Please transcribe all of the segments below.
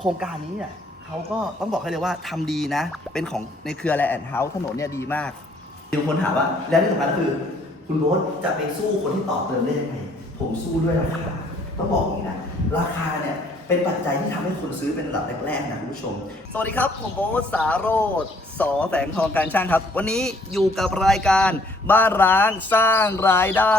โครงการนี้เนี่ยเขาก็ต้องบอกให้เลยว่าทำดีนะ เป็นของในเครือแลแอนด์เฮาส์ถนนเนี่ยดีมากมีคนถามว่า แล้วที่สำคัญก็คือ คุณโรสจะไปสู้คนที่ต่อเติมได้ยังไง ผมสู้ด้วยราคาต้องบอกอย่างนี้นะ ราคาเนี่ย เป็นปัจจัยที่ทำให้คนซื้อเป็นระดับแรกๆนะคุณผู้ชม สวัสดีครับ ผมโบ๊ทสาโรธสอแสงทองการช่างครับ วันนี้อยู่กับรายการบ้านร้างสร้างรายได้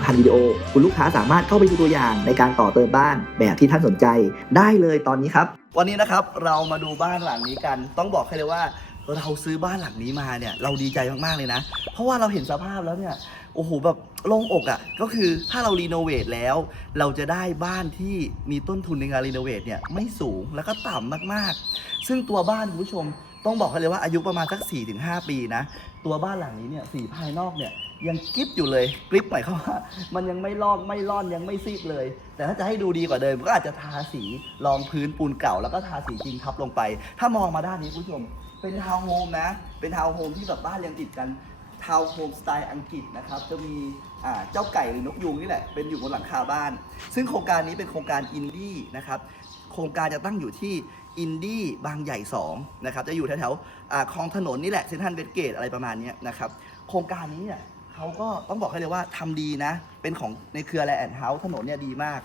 1,000วิดีโอ คุณลูกค้าสามารถเข้าไปดูตัวอย่างในการต่อเติมบ้านแบบที่ท่านสนใจได้เลยตอนนี้ครับ วันนี้นะครับเรามาดูบ้านหลังนี้กัน ต้องบอกให้เลยว่าเราซื้อบ้านหลังนี้มาเนี่ยเราดีใจมากๆเลยนะ เพราะว่าเราเห็นสภาพแล้วเนี่ยโอ้โหแบบโล่งอกอะ่ะก็คือถ้าเรารีโนเวทแล้ว เราจะได้บ้านที่มีต้นทุนในการรีโนเวทเนี่ยไม่สูงแล้วก็ต่ำมากๆ ซึ่งตัวบ้านคุณผู้ชม ต้องบอกให้เลยว่าอายุประมาณสัก 4-5 ปีนะ ตัวบ้านหลังนี้เนี่ยสีภายนอกเนี่ยยังกริบอยู่เลยกริบหมายความว่า มันยังไม่ลอกไม่ร่อนยังไม่ซีดเลย แต่ถ้าจะให้ดูดีกว่าเดิมก็อาจจะทาสีรองพื้นปูนเก่า แล้วก็ทาสีจริงทับลงไป ถ้ามองมาด้านนี้คุณผู้ชม เป็นทาวน์โฮมนะ เป็นทาวน์โฮมที่แบบบ้านเรียงติดกันทาวน์โฮมสไตล์อังกฤษนะครับ จะมีเจ้าไก่หรือนกยุงนี่แหละ เป็นอยู่บนหลังคาบ้าน ซึ่งโครงการนี้เป็นโครงการอินดี้นะครับ โครงการจะตั้งอยู่ที่ อินดี้บางใหญ่2นะครับจะอยู่แถวๆคลองถนนนี่แหละเซนทรัลเวสเกตอะไรประมาณนี้นะครับโครงการนี้เนี่ยเขาก็ต้องบอกให้เลยว่าทำดีนะ เป็นของในเครือแลนด์เฮาส์ถนนเนี่ยดีมาก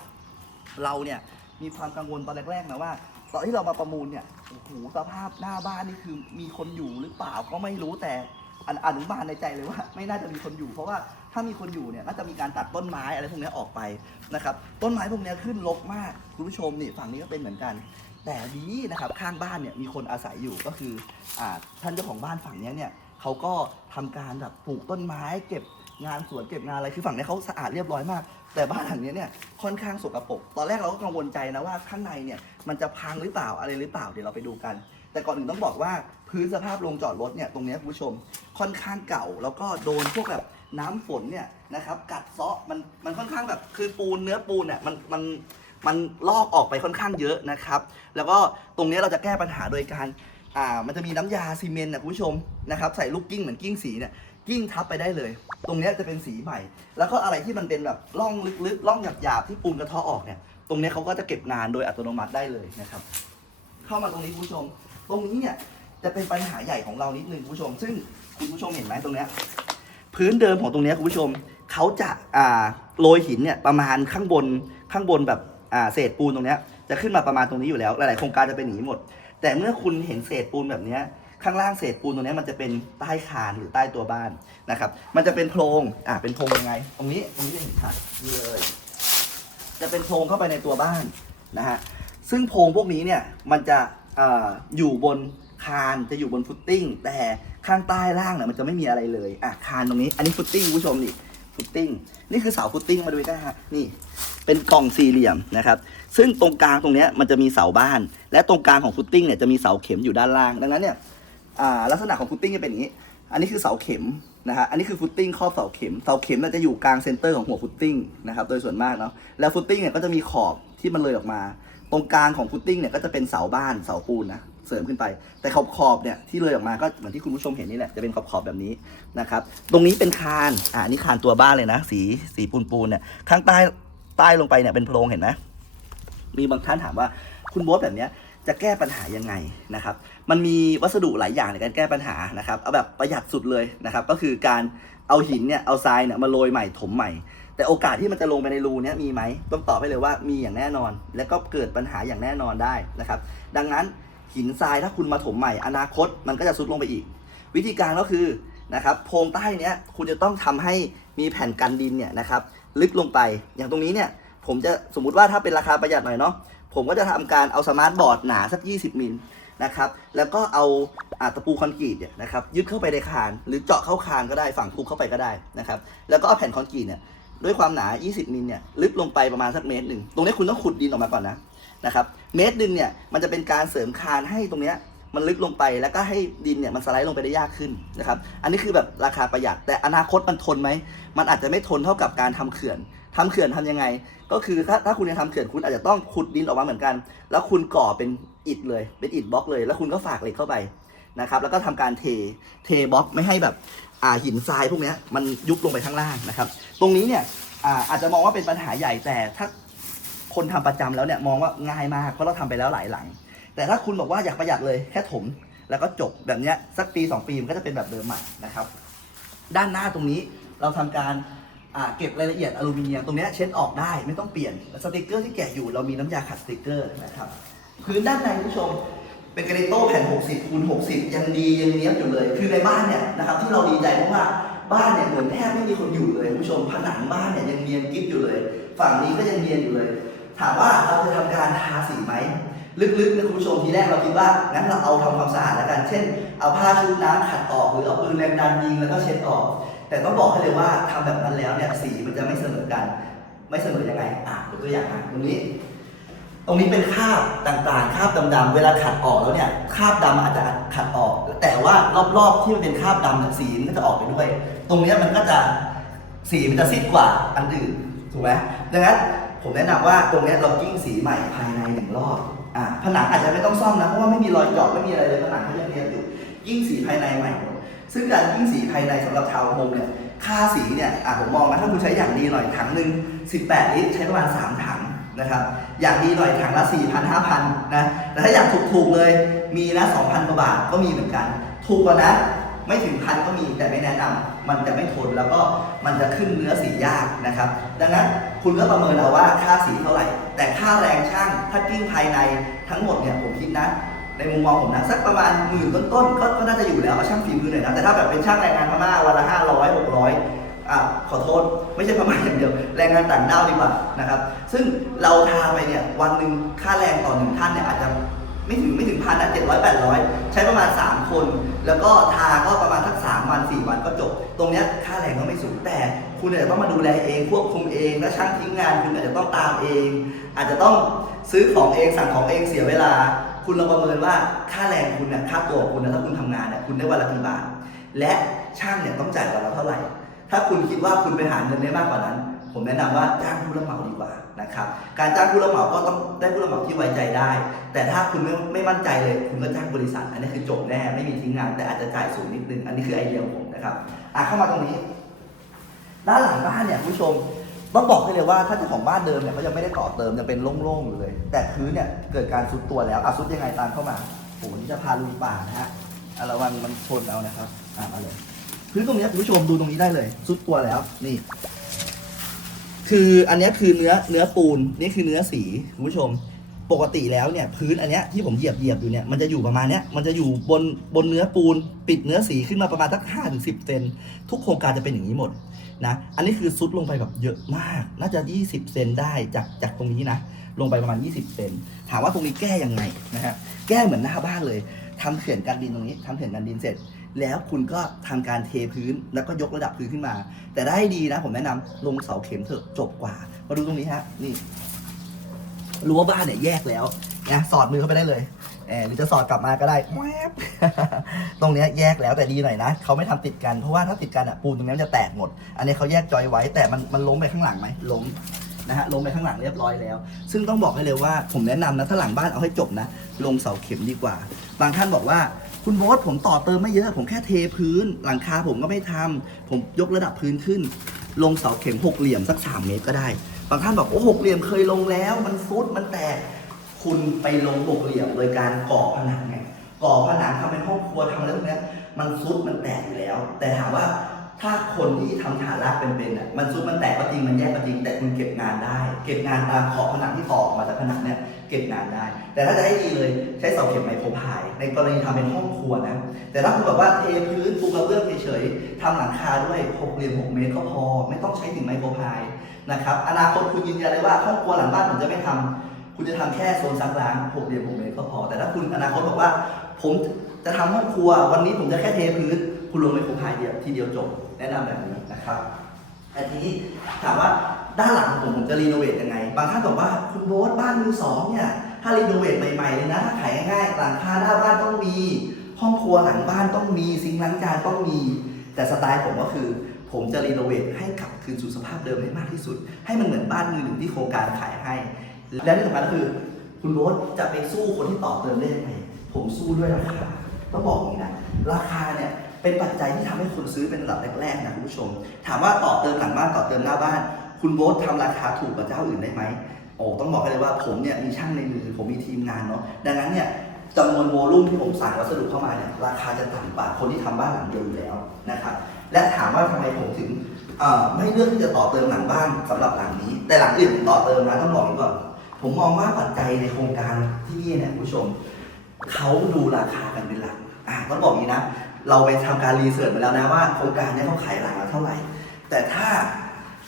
เราเนี่ยมีความกังวลตอนแรกๆนะว่า ตอนที่เรามาประมูลเนี่ยโอ้โหสภาพหน้าบ้านนี่คือมีคนอยู่หรือเปล่าก็ไม่รู้แต่อันอนุบาลในใจเลยว่า ไม่น่าจะมีคนอยู่ เพราะว่าถ้ามีคนอยู่เนี่ยน่าจะมีการตัดต้นไม้อะไรพวกนี้ออกไปนะครับต้นไม้พวกนี้ขึ้นรกมากคุณผู้ชมนี่ฝั่งนี้ก็เป็นเหมือนกัน แต่ดีนะครับข้างบ้านเนี่ยมีคนอาศัยอยู่ก็คืออ่าท่านเจ้าของบ้านฝั่งเนี้ยเนี่ยเขาก็ทำการแบบปลูกต้นไม้ เก็บงานสวนเก็บงานอะไรคือฝั่งเนี้ยเขาสะอาดเรียบร้อยมาก แต่บ้านหลังเนี้ยเนี่ยค่อนข้างสกปรกตอนแรกเราก็กังวลใจนะว่าข้างในเนี่ยมันจะพังหรือเปล่าอะไรหรือเปล่าเดี๋ยวเราไปดูกัน แต่ก่อนอื่นต้องบอกว่าพื้นสภาพโรงจอดรถเนี่ยตรงเนี้ยคุณผู้ชมค่อนข้างเก่า แล้วก็โดนพวกแบบน้ำฝนเนี่ยนะครับกัดเซาะมันมันค่อนข้างแบบคือปูนเนื้อปูนเนี่ยมันมัน มันลอกออกไปค่อนข้างเยอะนะครับ แล้วก็ตรงนี้เราจะแก้ปัญหาโดยการอ่ามันจะมีน้ำยาซีเมนต์นะคุณผู้ชมนะครับใส่ลูกกิ้งเหมือนกิ้งสีเนี่ยกิ้งทับไปได้เลย ตรงนี้จะเป็นสีใหม่ แล้วก็อะไรที่มันเป็นแบบร่องลึกๆร่องหยาบๆที่ปูนกระเทาะออกเนี่ยตรงนี้เขาก็จะเก็บงานโดยอัตโนมัติได้เลยนะครับ เข้ามาตรงนี้คุณผู้ชม ตรงนี้เนี่ยจะเป็นปัญหาใหญ่ของเรานิดนึงคุณผู้ชม ซึ่งคุณผู้ชมเห็นไหมตรงเนี้ยพื้นเดิมของตรงนี้คุณผู้ชมเขาจะอ่าโรยหินเนี่ยประมาณข้างบนข้างบนแบบ อ่าเศษปูนตรงเนี้ยจะขึ้นมาประมาณตรงนี้อยู่แล้ว หลายๆโครงการจะเป็นอย่างนี้หมด แต่เมื่อคุณเห็นเศษปูนแบบเนี้ยข้างล่างเศษปูนตรงเนี้ยมันจะเป็นใต้คานหรือใต้ตัวบ้านนะครับ มันจะเป็นโพรง อ่าเป็นโพรงยังไง ตรงนี้ ตรงนี้จะเห็นชัดนี่เลย จะเป็นโพรงเข้าไปในตัวบ้านนะฮะ ซึ่งโพรงพวกนี้เนี่ย มันจะอออยู่บนคาน จะอยู่บนฟุตติ้ง แต่ข้างใต้ล่างเนี่ยมันจะไม่มีอะไรเลย อะ คานตรงนี้ อันนี้ฟุตติ้งคุณผู้ชมนี่ ฟุตติ้ง นี่คือเสาฟุตติ้งมาดูกันฮะนี่เป็นกล่องสี่เหลี่ยมนะครับ ซึ่งตรงกลางตรงนี้มันจะมีเสาบ้าน และตรงกลางของฟุตติ้งเนี่ยจะมีเสาเข็มอยู่ด้านล่าง ดังนั้นเนี่ยลักษณะของฟุตติ้งจะเป็นอย่างนี้ อันนี้คือเสาเข็มนะฮะ อันนี้คือฟุตติ้งครอบเสาเข็ม เสาเข็มจะอยู่กลางเซนเตอร์ของหัวฟุตติ้งนะครับ โดยส่วนมากเนาะ แล้วฟุตติ้งเนี่ยก็จะมีขอบที่มันเลยออกมา ตรงกลางของฟุตติ้งเนี่ยก็จะเป็นเสาบ้าน เสาปูนนะ เสริมขึ้นไป แต่ขอบขอบเนี่ยที่เลยออกมาก็เหมือนที่คุณผู้ชมเห็นนี่แหละจะเป็นขอบขอบแบบนี้นะครับ ตรงนี้เป็นคานอ่านี่คานตัวบ้านเลยนะ สีสีปูนปูนเนี่ยข้างใต้ใต้ลงไปเนี่ยเป็นโพรงเห็นไหมมีบางท่านถามว่าคุณโบ๊ทแบบเนี้ยจะแก้ปัญหายังไงนะครับ มันมีวัสดุหลายอย่างในการแก้ปัญหานะครับ เอาแบบประหยัดสุดเลยนะครับ ก็คือการเอาหินเนี่ย เอาทรายเนี่ยมาโรยใหม่ถมใหม่ แต่โอกาสที่มันจะลงไปในรูเนี้ยมีไหม ต้องตอบให้เลยว่ามีอย่างแน่นอน และก็เกิดปัญหาอย่างแน่นอนได้นะครับ ดังนั้น หินทรายถ้าคุณมาถมใหม่อนาคตมันก็จะซุดลงไปอีก วิธีการก็คือนะครับโพรงใต้เนี้ยคุณจะต้องทำให้มีแผ่นกันดินเนี่ยนะครับลึกลงไปอย่างตรงนี้เนี่ยผมจะสมมุติว่าถ้าเป็นราคาประหยัดหน่อยเนาะผมก็จะทำการเอาสมาร์ทบอร์ดหนาสัก 20 มิลนะครับแล้วก็เอาอาตะปูคอนกรีตเนี่ยนะครับยึดเข้าไปในคาน หรือเจาะเข้าคานก็ได้ฝั่งทุบเข้าไปก็ได้นะครับแล้วก็เอาแผ่นคอนกรีตเนี่ยด้วยความหนา 20 มิลเนี่ยลึกลงไปประมาณสักเมตรหนึ่งตรงนี้คุณต้องขุดดินออกมาก่อนนะ นะครับเมตรหนึ่งเนี่ยมันจะเป็นการเสริมคานให้ตรงเนี้ยมันลึกลงไปแล้วก็ให้ดินเนี่ยมันสไลด์ลงไปได้ยากขึ้นนะครับอันนี้คือแบบราคาประหยัด แต่อนาคตมันทนไหมมันอาจจะไม่ทนเท่ากับการทำเขื่อนทำเขื่อนทำยังไง ก็คือถ้าถ้าคุณจะทำเขื่อนคุณอาจจะต้องขุดดินออกมาเหมือนกัน แล้วคุณก่อเป็นอิฐเลยเป็นอิฐบล็อกเลย แล้วคุณก็ฝากเหล็กเข้าไปนะครับแล้วก็ทำการเทเทบล็อกไม่ให้แบบอ่าหินทรายพวกเนี้ยมันยุบลงไปข้างล่างนะครับ ตรงนี้เนี่ยอ่าอาจจะมองว่าเป็นปัญหาใหญ่แต่ถ้า คนทำประจำแล้วเนี่ยมองว่าง่ายมากเพราะเราทำไปแล้วหลายหลัง แต่ถ้าคุณบอกว่าอยากประหยัดเลยแค่ถม แล้วก็จบแบบเนี้ยสักปี 2 ปีมันก็จะเป็นแบบเดิมใหม่นะครับ ด้านหน้าตรงนี้เราทำการเก็บรายละเอียดอลูมิเนียมตรงเนี้ยเช็ดออกได้ไม่ต้องเปลี่ยนสติกเกอร์ที่แกะอยู่เรามีน้ำยาขัดสติกเกอร์นะครับพื้นด้านในคุณผู้ชมเป็นกระดิโต้แผ่น 60คูณ60 ยังดียังเนี้ยบอยู่เลย คือในบ้านเนี่ยนะครับที่เราดีใจเพราะว่าบ้านเนี่ยเหมือนแทบไม่มีคนอยู่เลยคุณผู้ชมผนังบ้านเนี่ยยังเนียนกิ๊บอยู่เลย ฝั่งนี้ก็ยังเนียนอยู่เลย ถามว่าเราจะทำการทาสีไหมลึกๆนะคุณผู้ชมทีแรกเราคิดว่างั้นเราเอาทำความสะอาดแล้วกัน เช่น เอาผ้าชุบน้ำขัดออกหรือเอาปืนแรงดันยิงแล้วก็เช็ดออก แต่ต้องบอกให้เลยว่าทำแบบนั้นแล้วเนี่ยสีมันจะไม่เสมอกัน ไม่เสมอยังไงอะยกตัวอย่างอะตรงนี้ ตรงนี้เป็นคราบต่างๆคราบดำๆเวลาขัดออกแล้วเนี่ยคราบดำอาจจะขัดออก แต่ว่ารอบๆที่มันเป็นคราบดำสีมันก็จะออกไปด้วย ตรงนี้มันก็จะสีมันจะซีดกว่าอันอื่นถูกไหมดังนั้น ผมแนะนำว่าตรงเนี้ยเรากิ้งสีใหม่ภายในหนึ่งรอบอ่าผนังอาจจะไม่ต้องซ่อมนะเพราะว่าไม่มีรอยเจาะไม่มีอะไรเลยผนังเขายังเรียบอยู่ยิ่งสีภายในใหม่หมดซึ่งการยิ่งสีภายในสำหรับทาวน์โฮมเนี่ยค่าสีเนี่ยอะผมมองนะถ้าคุณใช้อย่างดีหน่อยถังหนึ่ง18 ลิตรใช้ประมาณ 3 ถังนะครับอย่างดีหน่อยถังละ 4,000 5,000นะแต่ถ้าอยากถูกๆเลยมีนะ2,000กว่าบาทก็มีเหมือนกัน ถูกกว่านั้นไม่ถึงพันก็มีแต่ไม่แนะนำ มันจะไม่ทนแล้วก็มันจะขึ้นเนื้อสียากนะครับ ดังนั้นคุณก็ประเมินเอาว่าค่าสีเท่าไหร่ แต่ค่าแรงช่างถ้ากิ้งภายในทั้งหมดเนี่ยผมคิดนะในมุมมองผมนะสักประมาณหมื่นต้นๆก็ก็น่าจะอยู่แล้วเอาช่างฝีมือหน่อยนะแต่ถ้าแบบเป็นช่างแรงงานพม่าวันละห้าร้อยหกร้อยอะขอโทษ ไม่ใช่พม่าอย่างเดียวแรงงานต่างด้าวดีกว่านะครับ ซึ่งเราทาไปเนี่ยวันหนึ่งค่าแรงต่อหนึ่งท่านเนี่ยอาจจะไม่ถึงไม่ถึงพันนะเจ็ดร้อยแปดร้อยใช้ประมาณ 3 คน แล้วก็ทาก็ประมาณสักสามวันสี่วันก็จบ ตรงเนี้ยค่าแรงก็ไม่สูงแต่คุณอาจจะต้องมาดูแลเองควบคุมเอง แล้วช่างทิ้งงานคุณอาจจะต้องตามเอง อาจจะต้องซื้อของเองสั่งของเองเสียเวลา คุณลองประเมินว่าค่าแรงคุณเนี่ยค่าตัวคุณนะถ้าคุณทำงานเนี่ยคุณได้วันละกี่บาทและช่างเนี่ยต้องจ่ายวันละเท่าไหร่ ถ้าคุณคิดว่าคุณไปหาเงินได้มากกว่านั้น ผมแนะนำว่าจ้างผู้รับเหมาดีกว่านะครับ การจ้างผู้รับเหมาก็ต้องได้ผู้รับเหมาที่ไว้ใจได้ แต่ถ้าคุณไม่ไม่มั่นใจเลย คุณก็จ้างบริษัท อันนี้คือจบแน่ไม่มีทิ้งงาน แต่อาจจะจ่ายสูงนิดนึง อันนี้คือไอเดียของผม นะครับอะเข้ามาตรงนี้ ด้านหลังบ้านเนี่ยคุณผู้ชมต้องบอกให้เลยว่าถ้าเจ้าของบ้านเดิมเนี่ยเขายังไม่ได้ต่อเติมยังเป็นโล่งๆอยู่เลย แต่พื้นเนี่ยเกิดการซุดตัวแล้วอะซุดยังไงตามเข้ามาผมวันนี้จะพาลุยป่านะฮะอะระวังมันชนเอานะครับอะมาเลยพื้นตรงเนี้ยคุณผู้ชมดูตรงนี้ได้เลยซุดตัวแล้วนี่ คืออันนี้คือเนื้อเนื้อปูนนี่คือเนื้อสีคุณผู้ชม ปกติแล้วเนี่ยพื้นอันเนี้ยที่ผมเหยียบเหยียบอยู่เนี่ยมันจะอยู่ประมาณเนี้ยมันจะอยู่บนบนเนื้อปูน ปิดเนื้อสีขึ้นมาประมาณสักห้าถึงสิบเซนทุกโครงการจะเป็นอย่างนี้หมดนะอันนี้คือซุดลงไปแบบเยอะมาก น่าจะ 20 เซนได้จากจากตรงนี้นะ ลงไปประมาณ 20 เซนถามว่าตรงนี้แก้ยังไงนะครับแก้เหมือนหน้าบ้านเลยทำเขื่อนกันดินตรงนี้ทำเขื่อนกันดินเสร็จ แล้วคุณก็ทำการเทพื้นแล้วก็ยกระดับพื้นขึ้นมา แต่ได้ดีนะผมแนะนำลงเสาเข็มเถอะจบกว่า มาดูตรงนี้ฮะนี่ รั้วบ้านเนี่ยแยกแล้วนะสอดมือเข้าไปได้เลยเออหรือจะสอดกลับมาก็ได้แวบตรงเนี้ยแยกแล้วแต่ดีหน่อยนะเขาไม่ทำติดกันเพราะว่าถ้าติดกันอะปูนตรงนี้นจะแตกหมด อันนี้เขาแยกจอยไว้แต่มันมันล้มไปข้างหลังไหมล้มนะฮะล้มไปข้างหลังเรียบร้อยแล้ว ซึ่งต้องบอกให้เลยว่าผมแนะนำนะถ้าหลังบ้านเอาให้จบนะ ลงเสาเข็มดีกว่า บางท่านบอกว่าคุณโบ๊ทผมต่อเติมไม่เยอะ ผมแค่เทพื้น หลังคาผมก็ไม่ทำผมยกระดับพื้นขึ้น ลงเสาเข็มหกเหลี่ยมสักสามเมตรก็ได้ บางท่านบอกโอ้หกเหลี่ยมเคยลงแล้ว มันฟุดมันแตกคุณไปลงหกเหลี่ยมโดยการก่อผนังไงก่อผนังทำเป็นห้องครัวทำอะไรพวกเนี้มันซุดมันแตกอยู่แล้ว แต่ถามว่าถ้าคนที่ทำฐานรากเป็นๆอะมันซุดมันแตกก็จริงมันแยกก็จริงแต่คุณเก็บงานได้ เก็บงานตามขอบผนังที่ต่อออกมาจากผนังเนี่ย เก็บงานได้ แต่ถ้าจะให้ดีเลยใช้เสาเข็มไมโครพาย ในกรณีทำเป็นห้องครัวนะ แต่ถ้าคุณแบบว่าเทพื้นปูกระเบื้องเฉยๆทำหลังคาด้วยหกเหลี่ยมหกเมตรก็พอ ไม่ต้องใช้ถึงไมโครพายนะครับอนาคตคุณยืนยันเลยว่าห้องครัวหลังบ้านผมจะไม่ทำคุณจะทำแค่โซนซักล้างหกเหลี่ยมหกเมตรก็พอ แต่ถ้าคุณอนาคตบอกว่า ผมจะทำห้องครัว วันนี้ผมจะแค่เทพื้นคุณลงในโครพายเดียวทีเดียวจบแนะนำแบบนี้นะครับแต่ทีนี้ถามว่า ด้านหลังของผมผมจะรีโนเวทยังไง บางท่านบอกว่าคุณโบ๊ทบ้านมือสองเนี่ยถ้ารีโนเวทใหม่ๆเลยนะถ้าขายง่ายๆหลังคาหน้าบ้านต้องมี ห้องครัวหลังบ้านต้องมีซิงค์ล้างจานต้องมี แต่สไตล์ผมก็คือ ผมจะรีโนเวทให้กลับคืนสู่สภาพเดิมให้มากที่สุด ให้มันเหมือนบ้านมือหนึ่งที่โครงการขายให้ และที่สำคัญก็คือ คุณโรสจะไปสู้คนที่ต่อเติมได้ยังไงผมสู้ด้วยราคาต้องบอกอย่างนี้นะราคาเนี่ยเป็นปัจจัยที่ทำให้คนซื้อเป็นระดับแรกๆนะคุณผู้ชม ถามว่าต่อเติมหลังบ้านต่อเติมหน้าบ้าน คุณโรสทำราคาถูกกว่าเจ้าอื่นได้ไหมโอ้ต้องบอกให้เลยว่าผมเนี่ยมีช่างในมือผมมีทีมงานเนาะดังนั้นเนี่ยจำนวนโวลุ่มที่ผมสั่งวัสดุเข้ามาเนี่ยราคาจะต่ำกว่าคนที่ทำบ้านหลังเดียวอยู่แล้วนะครับและถามว่าทำไมผมถึงไม่เลือกที่จะต่อเติมหลังบ้านสำหรับหลังนี้ แต่หลังอื่นผมต่อเติมนะต้องบอกก่อนผมมองว่าปัจจัยในโครงการที่นี่เนี่ยผู้ชมเขาดูราคากันเป็นหลักอะต้องบอกนี้นะ เราไปทำการรีเสิร์ชมาแล้วนะว่าโครงการนี้เขาขายหลังละเท่าไหร่ แต่ถ้า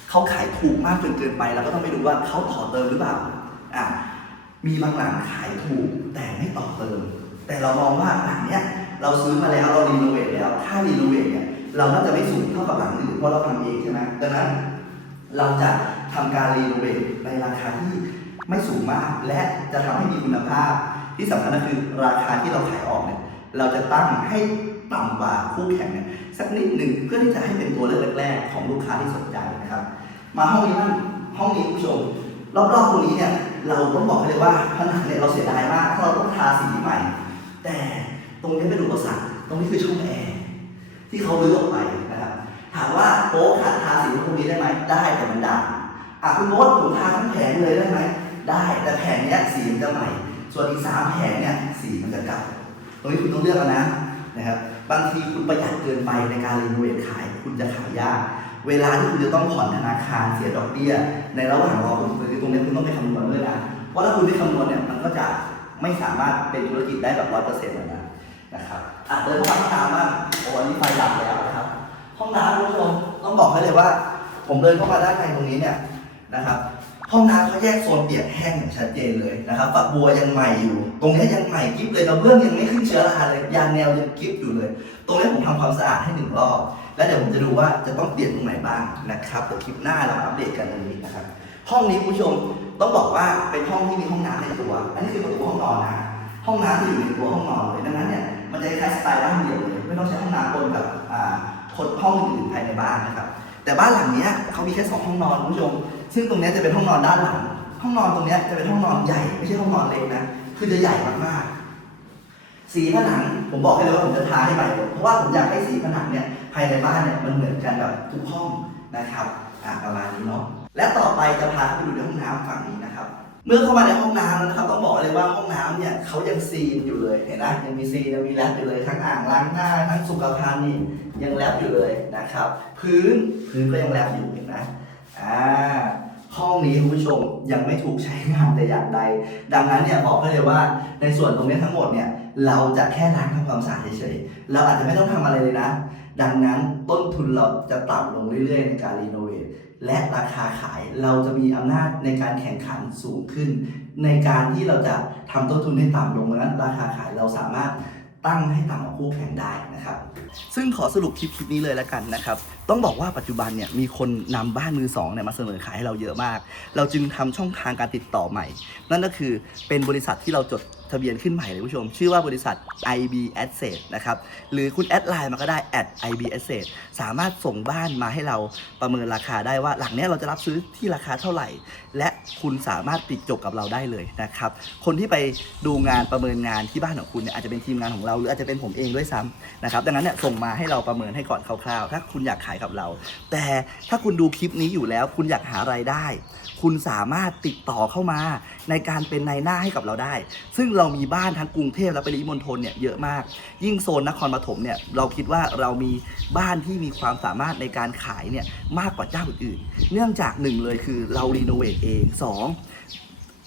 เขาขายถูกมากจนเกินไปเราก็ต้องไปดูว่าเขาต่อเติมหรือเปล่าอะมีบางหลังขายถูกแต่ไม่ต่อเติม แต่เรามองว่าหลังเนี้ยเราซื้อมาแล้วเรารีโนเวทแล้วถ้ารีโนเวทเนี่ยเราน่าจะไม่สูงเท่ากับหลังอื่นเพราะเราทำเองใช่ไหมดังนั้นเราจะทำการรีโนเวทในราคาที่ไม่สูงมาก และจะทำให้มีคุณภาพ ที่สำคัญก็คือราคาที่เราขายออกเนี่ยเราจะตั้งให้ต่ำกว่าคู่แข่งเนี่ยสักนิดหนึ่งเพื่อที่จะให้เป็นตัวเลือกแรกๆของลูกค้าที่สนใจ มาห้องนี้บ้างห้องนี้คุณผู้ชมรอบๆตรงนี้เนี่ยเราต้องบอกเลยว่าผนังเนี่ยเราเสียดายมากเพราะเราต้องทาสีใหม่ แต่ตรงนี้เป็นอุปสรรคตรงนี้คือช่องแอร์ที่เขาลื้อออกไปนะครับถามว่าโป๊ขัดทาสีตรงนี้ได้ไหมได้แต่มันดำอะคุณโน้ตผมทาทั้งแผงเลยได้ไหมได้แต่แผงเนี้ยสีมันจะใหม่ ส่วนอีกสามแผงเนี่ยสีมันจะเก่าตรงนี้คุณต้องเลือกนะนะครับบางทีคุณประหยัดเกินไปในการรีโนเวทขาย คุณจะขายยาก เวลาที่คุณจะต้องผ่อนธนาคารเสียดอกเบี้ย ในระหว่างรอคุณซื้อตรงนี้คุณต้องไปคำนวณด้วยนะเพราะถ้าคุณไม่คำนวณเนี่ยมันก็จะไม่สามารถเป็นธุรกิจได้แบบร้อยเปอร์เซ็นต์นะนะครับอะเดินเข้ามาห้องน้ำบ้างโอ้วันนี้ไฟดับแล้วนะครับ ห้องน้ำคุณผู้ชมต้องบอกให้เลยว่า ผมเดินเข้ามาด้านในตรงนี้เนี่ยนะครับห้องน้ำเขาแยกโซนเปียกแห้งอย่างชัดเจนเลยนะครับฝักบัวยังใหม่อยู่ ตรงนี้ยังใหม่กิ๊บเลยกระเบื้องยังไม่ขึ้นเชื้อราเลยยางแนวยังกิ๊บอยู่เลย ตรงนี้ผมทำความสะอาดให้หนึ่งรอบ แล้วเดี๋ยวผมจะดูว่าจะต้องเปลี่ยนตรงไหนบ้างนะครับเดี๋ยวคลิปหน้าเราอัปเดตกันตรงนี้นะครับ ห้องนี้คุณผู้ชมต้องบอกว่าเป็นห้องที่มีห้องน้ำในตัว อันนี้คือประตูห้องนอนนะห้องน้ำที่อยู่ในตัวห้องนอนเลยดังนั้นเนี่ยมันจะคล้ายสไตล์บ้านเดี่ยวเลยไม่ต้องใช้ห้องน้ำปนกับอ่าคนห้องอื่นภายในบ้านนะครับ แต่บ้านหลังนี้เขามีแค่สองห้องนอนคุณผู้ชม ซึ่งตรงนี้จะเป็นห้องนอนด้านหลัง ห้องนอนตรงนี้จะเป็นห้องนอนใหญ่ไม่ใช่ห้องนอนเล็กนะคือจะใหญ่มากๆสีผนังผมบอกให้เลยว่าผมจะทาให้ใหม่หมดเพราะว่าผมอยากให้สีผนังเนี่ยายในบ้านเนี่ยมันเหมือนกันแบบทุกห้องนะครับอะประมาณนี้เนาะและต่อไปจะพาไปดูในห้องน้ำฝั่งนี้นะครับ เมื่อเข้ามาในห้องน้ำนะครับต้องบอกเลยว่าห้องน้ำเนี่ยเขายังซีนอยู่เลยเห็นไหมยังมีซีนยังมีแรปอยู่เลยทั้งอ่างล้างหน้าทั้งสุขภัณฑ์นี่ยังแรปอยู่เลยนะครับ พื้นพื้นก็ยังแรปอยู่เห็นไหมอ่า ห้องนี้คุณผู้ชมยังไม่ถูกใช้งานแต่อย่างใด ดังนั้นเนี่ยบอกให้เลยว่าในส่วนตรงนี้ทั้งหมดเนี่ยเราจะแค่ล้างทำความสะอาดเฉยๆ เราอาจจะไม่ต้องทำอะไรเลยนะ ดังนั้นต้นทุนเราจะต่ำลงเรื่อยๆ ในการรีโนเวทและราคาขายเราจะมีอำนาจในการแข่งขันสูงขึ้น ในการที่เราจะทำต้นทุนให้ต่ำลงดังนั้นราคาขายเราสามารถ ตั้งให้ต่ำกว่าคู่แข่งได้นะครับ ซึ่งขอสรุปคลิปคลิปนี้เลยแล้วกันนะครับ ต้องบอกว่าปัจจุบันเนี่ยมีคนนำบ้านมือสองเนี่ยมาเสนอขายให้เราเยอะมาก เราจึงทำช่องทางการติดต่อใหม่ นั่นก็คือเป็นบริษัทที่เราจดทะเบียนขึ้นใหม่เลยคุณผู้ชม ชื่อว่าบริษัท IB Asset นะครับ หรือคุณแอดไลน์มาก็ได้ at IB Asset สามารถส่งบ้านมาให้เราประเมินราคาได้ว่าหลังเนี้ยเราจะรับซื้อที่ราคาเท่าไหร่ และ คุณสามารถปิดจบกับเราได้เลยนะครับ คนที่ไปดูงานประเมินงานที่บ้านของคุณเนี่ยอาจจะเป็นทีมงานของเราหรืออาจจะเป็นผมเองด้วยซ้ำนะครับ ดังนั้นเนี่ยส่งมาให้เราประเมินให้ก่อนคร่าวๆ ถ้าคุณอยากขายกับเรา แต่ถ้าคุณดูคลิปนี้อยู่แล้ว คุณอยากหารายได้ คุณสามารถติดต่อเข้ามาในการเป็นนายหน้าให้กับเราได้ ซึ่งเรามีบ้านทั้งกรุงเทพและปริมณฑลเนี่ยเยอะมาก ยิ่งโซนนครปฐมเนี่ยเราคิดว่าเรามีบ้านที่มีความสามารถในการขายเนี่ยมากกว่าเจ้าอื่นๆเนื่องจากหนึ่งเลยคือเรารีโนเวทเองสอง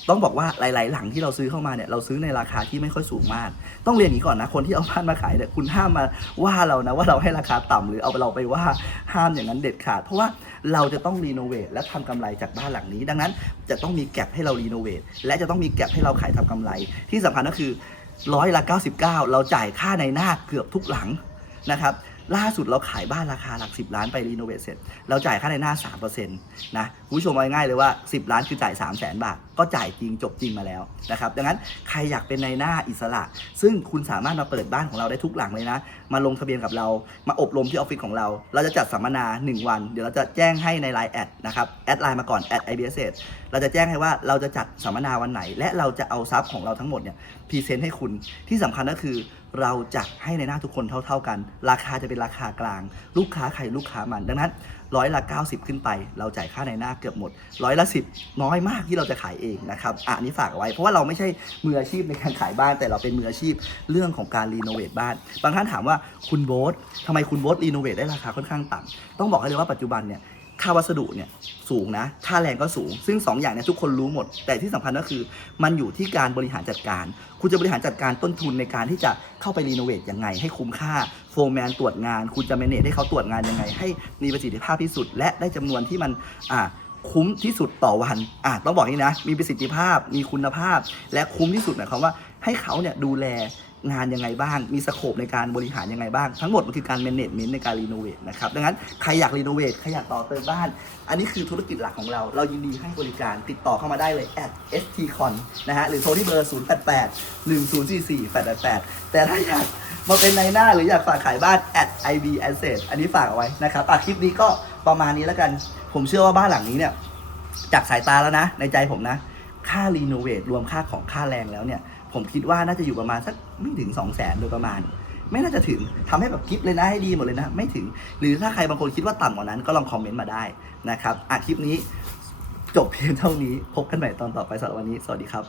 ต้องบอกว่าหลาย ๆ หลังที่เราซื้อเข้ามาเนี่ยเราซื้อในราคาที่ไม่ค่อยสูงมาก ต้องเรียนอย่างนี้ก่อนนะคนที่เอาบ้านมาขายเนี่ยคุณห้ามมาว่าเรานะว่าเราให้ราคาต่ำหรือเอาเราไปว่าห้ามอย่างนั้นเด็ดขาด เพราะว่าเราจะต้องรีโนเวทและทำกำไรจากบ้านหลังนี้ ดังนั้นจะต้องมีแก็บให้เรารีโนเวทและจะต้องมีแก็บให้เราขายทำกำไร ที่สำคัญก็คือร้อยละ 99 เราจ่ายค่าในหน้าเกือบทุกหลังนะครับ ล่าสุดเราขายบ้านราคาหลัก 10 ล้านไปรีโนเวทเสร็จ เราจ่ายค่าในหน้า 3%นะคุณผู้ชมเอาง่ายๆเลยว่า 10 ล้านคือจ่าย 3 0 0 0 0 0บาท ก็จ่ายจริงจบจริงมาแล้วนะครับ ดังนั้นใครอยากเป็นในหน้าอิสระ ซึ่งคุณสามารถมาเปิดบ้านของเราได้ทุกหลังเลยนะ มาลงทะเบียนกับเรา มาอบรมที่ออฟฟิศของเรา เราจะจัดสัมมนา 1 วัน เดี๋ยวเราจะแจ้งให้ในไลน์แอดนะครับ แอดไลน์มาก่อนแอด IBS เราจะแจ้งให้ว่าเราจะจัดสัมมนาวันไหน และเราจะเอาทรัพย์ของเราทั้งหมดเนี่ยพรีเซนต์ให้คุณที่สำคัญก็คือ เราจะให้ในหน้าทุกคนเท่า ๆกัน ราคาจะเป็นราคากลาง ลูกค้าใครลูกค้ามัน ดังนั้นร้อยละ 90 ขึ้นไป เราจ่ายค่าในหน้าเกือบหมดร้อยละ 10 น้อยมากที่เราจะขายเองนะครับอะอันนี้ฝากไว้ เพราะว่าเราไม่ใช่มืออาชีพในการขายบ้าน แต่เราเป็นมืออาชีพเรื่องของการรีโนเวทบ้าน บางท่านถามว่าคุณโบ๊ททำไมคุณโบ๊ทรีโนเวทได้ราคาค่อนข้างต่ำต้องบอกให้เลยว่าปัจจุบันเนี่ย ค่าวัสดุเนี่ยสูงนะ ค่าแรงก็สูง ซึ่ง2ออย่างเนี่ยทุกคนรู้หมด แต่ที่สำคัญก็คือมันอยู่ที่การบริหารจัดการ คุณจะบริหารจัดการต้นทุนในการที่จะเข้าไปรีโนเวทยังไง ให้คุ้มค่าโฟร์แมนตรวจงาน คุณจะแมเนจให้เขาตรวจงานยังไง ให้มีประสิทธิภาพที่สุด และได้จำนวนที่มันอ่าคุ้มที่สุดต่อวันอะต้องบอกนี้นะ มีประสิทธิภาพ มีคุณภาพ และคุ้มที่สุดหมายความว่าให้เขาเนี่ยดูแล งานยังไงบ้าง มีสโคปในการบริหารยังไงบ้าง ทั้งหมดมันคือการ management ในการรีโนเวทนะครับ ดังนั้นใครอยากรีโนเวทใครอยากต่อเติมบ้าน อันนี้คือธุรกิจหลักของเรา เรายินดีให้บริการ ติดต่อเข้ามาได้เลย at stcon นะฮะ หรือโทรที่เบอร์ 088 1044 888 แต่ถ้าอยากมาเป็นในหน้าหรืออยากฝากขายบ้าน at ib asset อันนี้ฝากเอาไว้นะครับอะคลิปนี้ก็ประมาณนี้แล้วกัน ผมเชื่อว่าบ้านหลังนี้เนี่ย จากสายตาแล้วนะ ในใจผมนะ ค่ารีโนเวทรวมค่าของค่าแรงแล้วเนี่ย ผมคิดว่าน่าจะอยู่ประมาณสักไม่ถึง 2 0 0แสนโดยประมาณ ไม่น่าจะถึงทำให้แบบคลิปเลยนะให้ดีหมดเลยนะ ไม่ถึง หรือถ้าใครบางคนคิดว่าต่ำกว่านั้นก็ลองคอมเมนต์มาได้นะครับอะคลิปนี้จบเพียงเท่านี้พบกันใหม่ตอนต่อไปสำหรับวันนี้ สวัสดีครับ